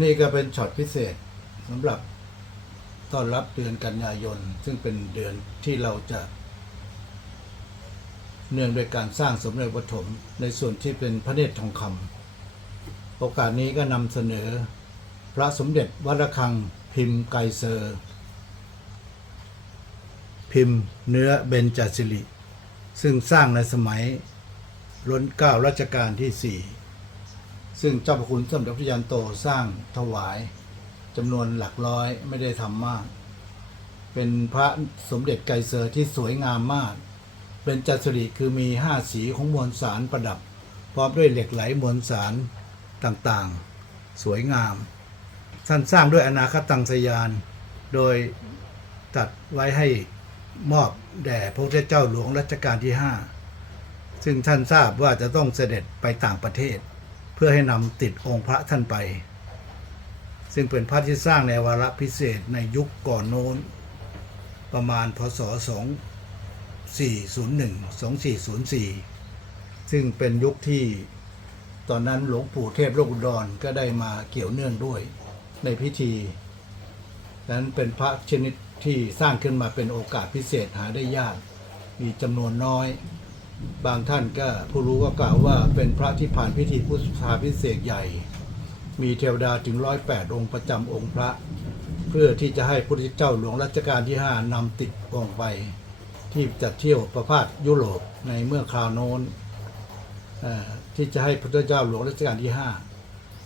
นี่ก็เป็นช็อตพิเศษสำหรับต้อนรับเดือนกันยายน ซึ่งเป็นเดือนที่เราจะ เนื่องด้วยการสร้างสมเด็จปฐมในส่วนที่เป็นพระเนตรทองคำโอกาสนี้ก็นำเสนอ พระสมเด็จวัดระฆังพิมพ์ไกเซอร์ พิมพ์เนื้อเบญจสิริ ซึ่งสร้างในสมัยรัชเก้ารัชกาลที่สี่ ซึ่งเจ้าพระคุณสมเด็จพระยันโตสร้างถวายจำนวนหลักร้อยไม่ได้ทำมาก เป็นพระสมเด็จไกรเซอร์ที่สวยงามมาก เป็นจัสริคือมีห้าสีของมวลสารประดับ พร้อมด้วยเหล็กไหลมวลสารต่างๆ สวยงาม ท่านสร้างด้วยอนาคตังสยาน โดยตัดไว้ให้มอบแด่พระพุทธเจ้าหลวงรัชกาลที่ห้าซึ่งท่านทราบว่าจะต้องเสด็จไปต่างประเทศ พื่อให้นำติดองค์พระท่านไป ซึ่งเป็นพระที่สร้างในวาระพิเศษในยุคก่อนโน้น ประมาณพศ 2401 2404 ซึ่งเป็นยุคที่ตอนนั้นหลวงปู่เทพโลกอุดรก็ได้มาเกี่ยวเนื่องด้วยในพิธีดังนั้นเป็นพระชนิดที่สร้างขึ้นมาเป็นโอกาสพิเศษหาได้ยากมีจำนวนน้อย บางท่านก็ผู้รู้ก็กล่าวว่าเป็นพระที่ผ่านพิธีพุทธาพิเศษใหญ่ มีเทวดาถึงร้อยแปดองค์ประจำองค์พระ เพื่อที่จะให้พระพุทธเจ้าหลวงรัชกาลที่ห้านำติดองค์ไป ที่จะเที่ยวประพาสยุโรปในเมื่อคราวโน้นที่จะให้พระพุทธเจ้าหลวงรัชกาลที่ห้า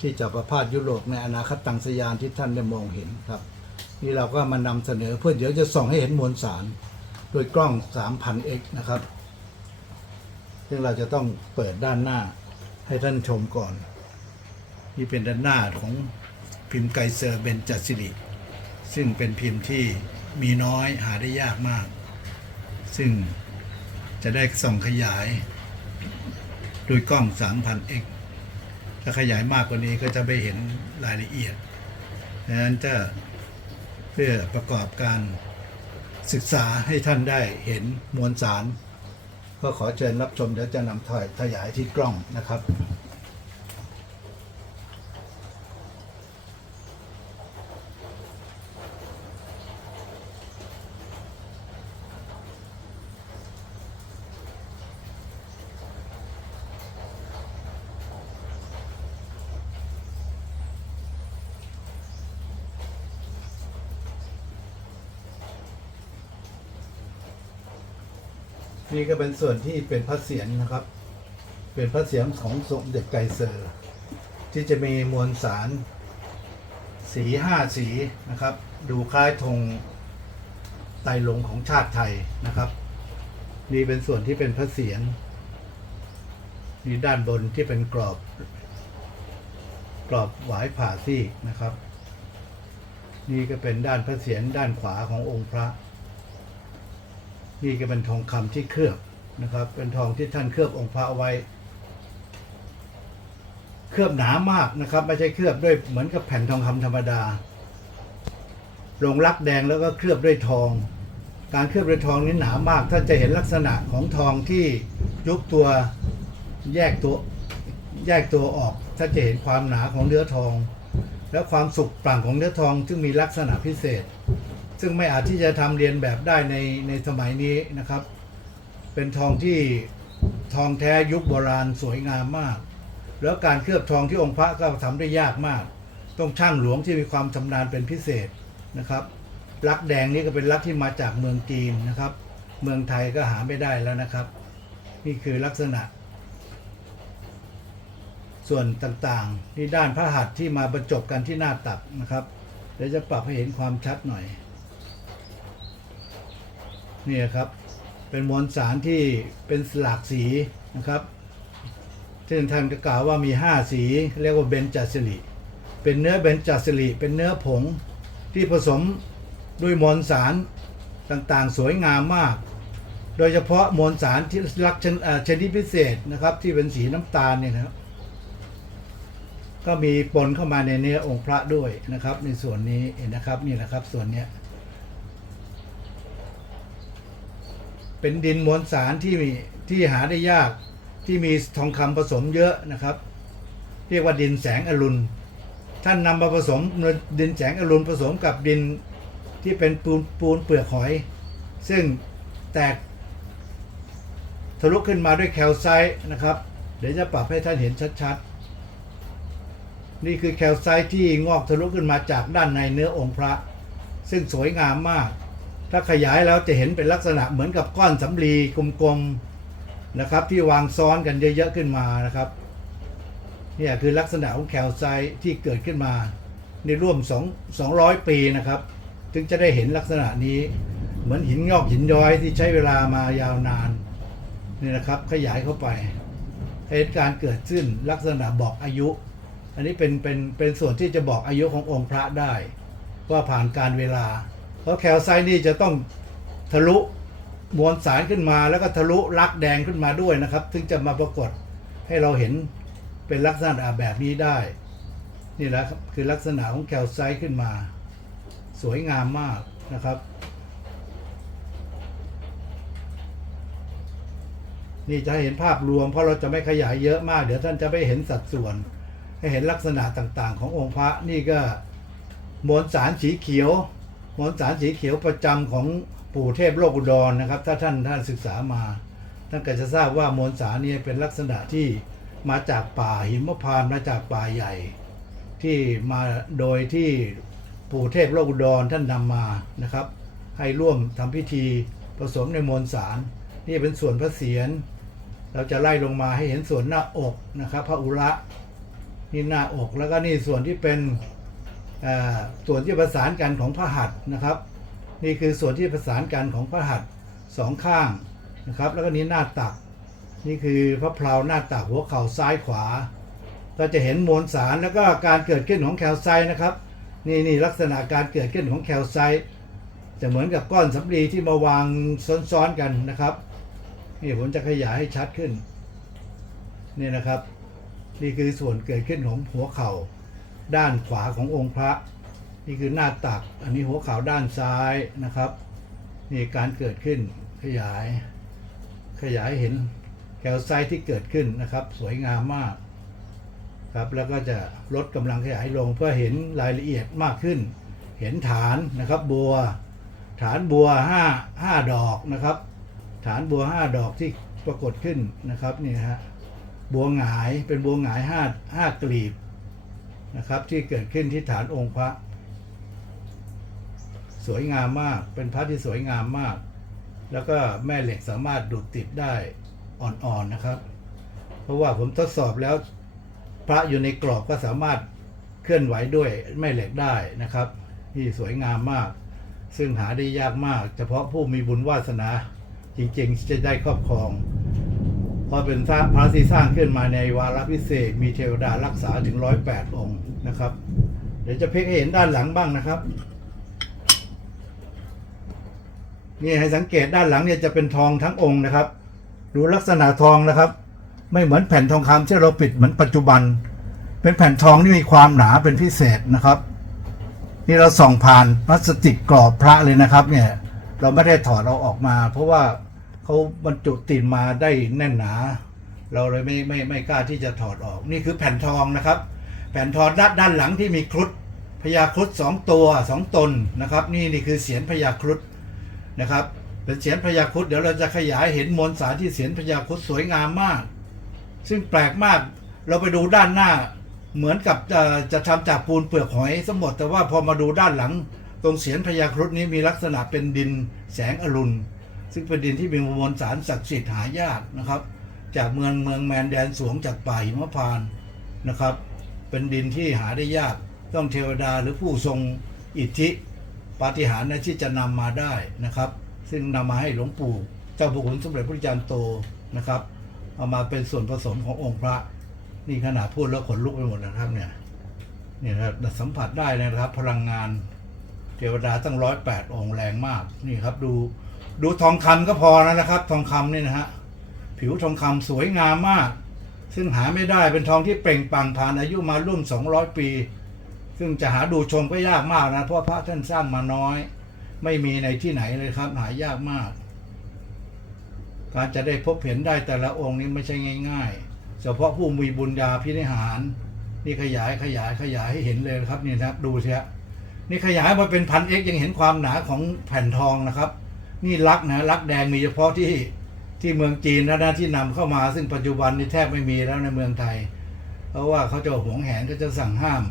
ที่จะประพาสยุโรปในอนาคตตังสยานที่ท่านได้มองเห็นครับนี่เราก็มานำเสนอเพื่อเดี๋ยวจะส่องให้เห็นมวลสารโดยกล้อง 3,000x นะครับ ซึ่งเราจะต้องเปิดด้านหน้าให้ท่านชมก่อน นี่เป็นด้านหน้าของพิมพ์ไกเซอร์เบนจัสิริ ซึ่งเป็นพิมพ์ที่มีน้อยหาได้ยากมาก ซึ่งจะได้ส่องขยาย โดยกล้อง 3,000x ถ้าขยายมากกว่านี้ก็จะไม่เห็นรายละเอียดดังนั้นจะเพื่อประกอบการศึกษาให้ท่านได้เห็นมวลสาร ก็ขอเชิญรับชมเดี๋ยวจะนำถอยขยายที่กล้องนะครับ นี่ก็เป็นส่วนที่เป็นพระเศียรนะครับ เป็นพระเศียรของสมเด็จไกรเซอร์ ที่จะมีมวลสาร สีห้าสีนะครับ ดูคล้ายธงไตรลงของชาติไทยนะครับ นี่เป็นส่วนที่เป็นพระเศียรนี่ด้านบนที่เป็นกรอบ กรอบหวายผ่าซีกนะครับ นี่ก็เป็นด้านพระเศียรด้านขวาขององค์พระ นี่ก็เป็นทองคำที่เคลือบนะครับ เป็นทองที่ท่านเคลือบองค์พระเอาไว้ เคลือบหนามากนะครับ ไม่ใช่เคลือบด้วยเหมือนกับแผ่นทองคำธรรมดาลงรักแดงแล้วก็เคลือบด้วยทอง การเคลือบด้วยทองนี้หนามากท่านจะเห็นลักษณะของทองที่ยุบตัวแยกตัวแยกตัวออกท่านจะเห็นความหนาของเนื้อทอง และความสุกปร่งของเนื้อทองซึ่งมีลักษณะพิเศษ ซึ่งไม่อาจที่จะทำเรียนแบบได้ในในสมัยนี้นะครับ เป็นทองที่ทองแท้ยุคโบราณสวยงามมาก แล้วการเคลือบทองที่องค์พระก็ทำได้ยากมาก ต้องช่างหลวงที่มีความชำนาญเป็นพิเศษนะครับลักแดงนี่ก็เป็นลักที่มาจากเมืองจีนนะครับ เมืองไทยก็หาไม่ได้แล้วนะครับ นี่คือลักษณะ ส่วนต่างๆ นี่ด้านพระหัตถ์ที่มาบรรจบกันที่หน้าตักนะครับเดี๋ยวจะปรับให้เห็นความชัดหน่อย นี่ครับ เป็นมวลสารที่เป็นหลากสีนะครับซึ่งท่านก็กล่าวว่ามีห้าสี เรียกว่าเบญจสิริเป็นเนื้อเบญจสิริเป็นเนื้อผงที่ผสมด้วยมวลสารต่างๆ สวยงามมาก โดยเฉพาะมวลสารที่ลักษณะเอ่อชนิดพิเศษนะครับ ที่เป็นสีน้ำตาลเนี่ยนะครับ ก็มีปนเข้ามาในเนื้อองค์พระด้วยนะครับ ในส่วนนี้นนะครับนี่นะครับส่วนเนี้ย เป็นดินมวลสารที่มีที่หาได้ยากที่มีทองคำผสมเยอะนะครับ เรียกว่าดินแสงอรุณ ท่านนำมาผสมดินแสงอรุณผสมกับดินที่เป็นปูนปูนเปลือกหอย ซึ่งแตกทะลุขึ้นมาด้วยแคลไซต์นะครับ เดี๋ยวจะปรับให้ท่านเห็นชัดๆ นี่คือแคลไซต์ที่งอกทะลุขึ้นมาจากด้านในเนื้อองค์พระ ซึ่งสวยงามมาก ถ้าขยายแล้วจะเห็นเป็นลักษณะเหมือนกับก้อนสำลีกลมๆนะครับ ที่วางซ้อนกันเยอะๆขึ้นมานะครับเนี่ยคือลักษณะของแคลไซต์ที่เกิดขึ้นมา ในร่วม2 200 ปีนะครับถึงจะได้เห็นลักษณะนี้เหมือนหินงอกหินย้อยที่ใช้เวลามายาวนานนี่นะครับขยายเข้าไปเหตุการณ์เกิดขึ้นลักษณะบอกอายุ อันนี้เป็นเป็นเป็นส่วนที่จะบอกอายุขององค์พระได้ ว่าผ่านการเวลา เพราะแคลไซต์นี่จะต้องทะลุมวลสารขึ้นมา แล้วก็ทะลุลักแดงขึ้นมาด้วยนะครับถึงจะมาปรากฏให้เราเห็นเป็นลักษณะแบบนี้ได้ นี่แหละครับคือลักษณะของแคลไซต์ขึ้นมา สวยงามมากนะครับ นี่จะเห็นภาพรวม เพราะเราจะไม่ขยายเยอะมาก เดี๋ยวท่านจะไม่เห็นสัดส่วน ให้เห็นลักษณะต่างๆ ขององค์พระนี่ก็มวลสารสีเขียว มวลสารสีเขียวประจำของปู่เทพโลกุดรนะครับ ถ้าท่านท่านศึกษามาท่านก็จะทราบว่ามวลสารนี้เป็นลักษณะที่มาจากป่าหิมพานต์มาจากป่าใหญ่ ที่มาโดยที่ปู่เทพโลกอุดรท่านนำมานะครับ ให้ร่วมทำพิธีผสมในมวลสารนี่เป็นส่วนพระเศียรเราจะไล่ลงมาให้เห็นส่วนหน้าอกนะครับ พระอุระนี่หน้าอกแล้วก็นี่ส่วนที่เป็น ส่วนที่ประสานกันของพระหัตถ์นะครับ นี่คือส่วนที่ประสานกันของพระหัตถ์สองข้างนะครับ แล้วก็นี้หน้าตัก นี่คือพระเพลาหน้าตักหัวเข่าซ้ายขวา ก็จะเห็นมวลสารแล้วก็การเกิดขึ้นของแคลไซนะครับ นี่นี่ลักษณะการเกิดขึ้นของแคลไซจะเหมือนกับก้อนสำลีที่มาวางซ้อนๆกันนะครับนี่ผมจะขยายให้ชัดขึ้นนี่นะครับ นี่คือส่วนเกิดขึ้นของหัวเข่า ด้านขวาขององค์พระ นี่คือหน้าตัก อันนี้หัวข่าด้านซ้ายนะครับนี่การเกิดขึ้นขยาย ขยายเห็นแคลไซต์ที่เกิดขึ้นนะครับ สวยงามมากครับแล้วก็จะลดกำลังขยายลงเพื่อเห็นรายละเอียดมากขึ้น เห็นฐานนะครับบัว ฐานบัวห้าห้าดอกนะครับ ฐานบัวห้าดอกที่ปรากฏขึ้นนะครับนี่นะฮะบัวหงายเป็นบัวหงายห้าห้ากลีบ นะครับที่เกิดขึ้นที่ฐานองค์พระ สวยงามมากเป็นพระที่สวยงามมาก แล้วก็แม่เหล็กสามารถดูดติดได้อ่อนๆนะครับ เพราะว่าผมทดสอบแล้ว พระอยู่ในกรอบก็สามารถเคลื่อนไหวด้วยแม่เหล็กได้นะครับที่สวยงามมาก ซึ่งหาได้ยากมาก เฉพาะผู้มีบุญวาสนาจริงๆจะได้ครอบครอง เพราะเป็นพระที่สร้างขึ้นมาในวาระพิเศษ มีเทวดารักษาถึงร้อยแปดองค์นะครับ เดี๋ยวจะเพลิกให้เห็นด้านหลังบ้างนะครับนี่ให้สังเกตด้านหลังเนี่ยจะเป็นทองทั้งองค์นะครับ ดูลักษณะทองนะครับ ไม่เหมือนแผ่นทองคำที่เราปิดเหมือนปัจจุบัน เป็นแผ่นทองที่มีความหนาเป็นพิเศษนะครับ นี่เราส่องผ่านพลาสติกกรอบพระเลยนะครับ เนี่ยเราไม่ได้ถอดเราออกมา เพราะว่า เขาบรรจุติดมาได้แน่นหนา เราเลยไม่ไม่ไม่กล้าที่จะถอดออก นี่คือแผ่นทองนะครับ แผ่นทองด้านด้านหลังที่มีครุฑพญาครุฑสองตัวสองตนนะครับ นี่นี่คือเสียนพญาครุฑนะครับ เป็นเสียนพญาครุฑเดี๋ยวเราจะขยายเห็นมวลสารที่เสียนพญาครุฑสวยงามมาก ซึ่งแปลกมากเราไปดูด้านหน้าเหมือนกับจะจะทำจากปูนเปลือกหอยสมบทแต่ว่าพอมาดูด้านหลัง ตรงเสียนพญาครุฑนี้มีลักษณะเป็นดินแสงอรุณ ซึ่งเป็นดินที่มีมวลสารศักดิ์สิทธิ์หายากนะครับ จากเมืองเมืองแมนแดนสวงจากป่าหิมพานนะครับ เป็นดินที่หาได้ยากต้องเทวดาหรือผู้ทรงอิทธิปาฏิหาริย์นะที่จะนำมาได้นะครับ ซึ่งนำมาให้หลวงปู่เจ้าพระคุณสมเด็จพระจารย์โตนะครับเอามาเป็นส่วนผสมขององค์พระนี่ขนาดพูดแล้วขนลุกไปหมดนะครับเนี่ยเนี่ยครับสัมผัสได้นะครับ พลังงานเทวดาตั้งร้อยแปดองค์แรงมากนี่ครับดู ดูทองคำก็พอแล้วนะครับ ทองคำนี่นะฮะผิวทองคำสวยงามมาก ซึ่งหาไม่ได้เป็นทองที่เปล่งปลั่งผ่านอายุมาร่วม 200 ปี ซึ่งจะหาดูชมก็ยากมากนะ เพราะพระท่านสร้างมาน้อย ไม่มีในที่ไหนเลยครับ หายากมาก การจะได้พบเห็นได้แต่ละองค์นี้ไม่ใช่ง่ายๆ เฉพาะผู้มีบุญญาพินิหาร นี่ขยายขยายขยายให้เห็นเลยครับนี่นะครับดูสิฮะนี่ขยายมาเป็นพันเอ็กยังเห็นความหนาของแผ่นทองนะครับ นี่ลักนะลักแดงมีเฉพาะที่ที่เมืองจีนแล้วนะที่นำเข้ามาซึ่งปัจจุบันนี่แทบไม่มีแล้วในเมืองไทย เพราะว่าเขาจะหวงแหนก็จะสั่งห้าม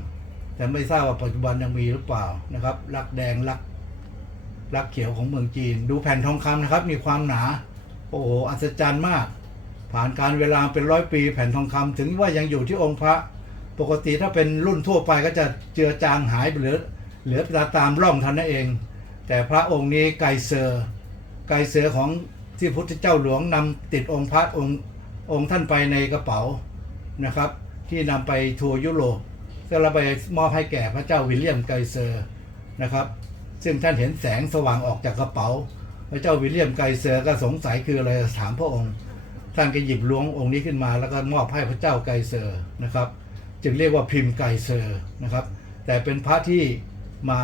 แต่ไม่ทราบว่าปัจจุบันยังมีหรือเปล่านะครับลักแดงลักลักเขียวของเมืองจีน ดูแผ่นทองคำนะครับ มีความหนา โอ้โหอัศจรรย์มาก ผ่านการเวลาเป็นร้อยปี แผ่นทองคำถึงว่ายังอยู่ที่องค์พระ ปกติถ้าเป็นรุ่นทั่วไปก็จะเจือจางหายไปเหลือเหลือตามร่องเท่านั้นเอง แต่พระองค์นี้ไกเซอร์ ไกเซอร์ของที่พุทธเจ้าหลวงนำติดองค์พระองค์องค์ท่านไปในกระเป๋านะครับ ที่นำไปทัวร์ยุโรปก็เราไปมอบให้แก่พระเจ้าวิลเลียมไกเซอร์นะครับ ซึ่งท่านเห็นแสงสว่างออกจากกระเป๋า พระเจ้าวิลเลียมไกเซอร์ก็สงสัยคืออะไรถามพระองค์ท่านก็หยิบล้วงองค์นี้ขึ้นมาแล้วก็มอบให้พระเจ้าไกเซอร์นะครับ จึงเรียกว่าพิมพ์ไกเซอร์นะครับ แต่เป็นพระที่มา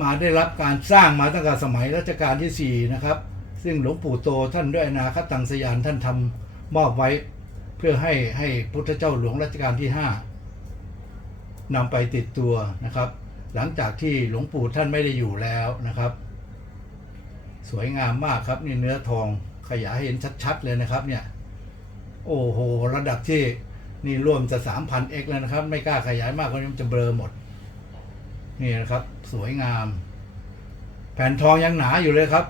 มาได้รับการสร้างมาตั้งแต่สมัยรัชกาลที่4นะครับ ซึ่งหลวงปู่โตท่านด้วยนาคตังสยานท่านทำมอบไว้เพื่อให้ให้พุทธเจ้าหลวงรัชกาลที่ 5นำไปติดตัวนะครับ หลังจากที่หลวงปู่ท่านไม่ได้อยู่แล้วนะครับ สวยงามมากครับนี่เนื้อทองขยายเห็นชัดๆเลยนะครับเนี่ยโอ้โห ระดับที่นี่ร่วมจะสามพันเอกแล้วนะครับ ไม่กล้าขยายมากเพราะมันจะเบลอหมด นี่นะครับ สวยงาม แผ่นทองยังหนาอยู่เลยครับ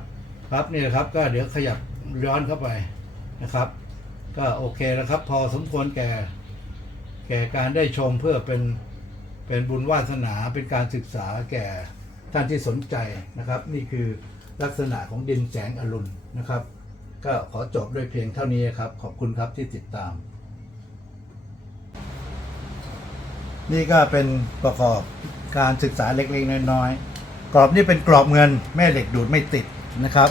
ครับนี่นะครับ ก็เดี๋ยวขยับย้อนเข้าไปนะครับ ก็โอเคแล้วครับ พอสมควรแก่ แก่การได้ชมเพื่อเป็นเป็นบุญวาสนาเป็นการศึกษาแก่ท่านที่สนใจนะครับ นี่คือลักษณะของดินแสงอรุณนะครับ ก็ขอจบด้วยเพียงเท่านี้ครับ ขอบคุณครับที่ติดตาม นี่ก็เป็นประกอบการศึกษาเล็กๆน้อยๆกรอบนี่เป็นกรอบเงินแม่เหล็กดูดไม่ติดนะครับ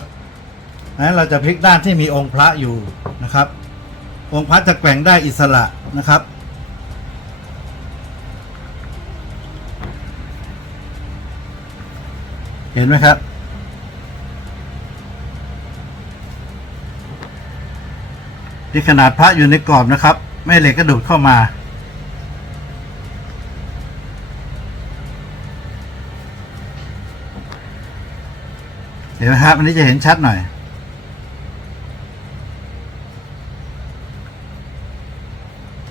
นั้นเราจะพลิกด้านที่มีองค์พระอยู่นะครับ องค์พระจะแกว่งได้อิสระนะครับเห็นไหมครับ ที่ขนาดพระอยู่ในกรอบนะครับ แม่เหล็กก็ดูดเข้ามา ห็นไหมครับอันนี้จะเห็นชัดหน่อย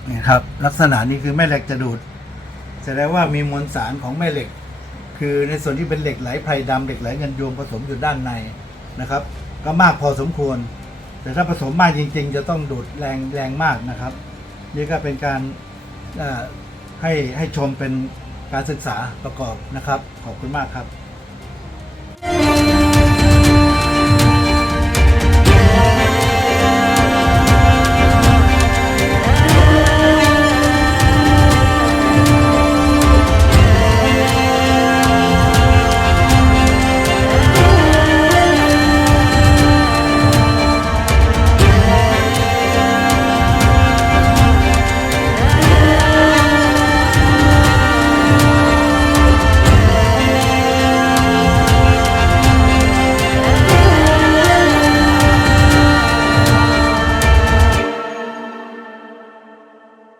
นี่ครับ ลักษณะนี้คือแม่เหล็กจะดูดแสดงว่ามีมวลสารของแม่เหล็ก คือในส่วนที่เป็นเหล็กไหลไพรดำเหล็กไหลเงินยวงผสมอยู่ด้านในนะครับ ก็มากพอสมควร แต่ถ้าผสมมากจริง ๆ จะต้องดูดแรงแรงมากนะครับ นี่ก็เป็นการให้ให้ชมเป็นการศึกษาประกอบนะครับ ขอบคุณมากครับ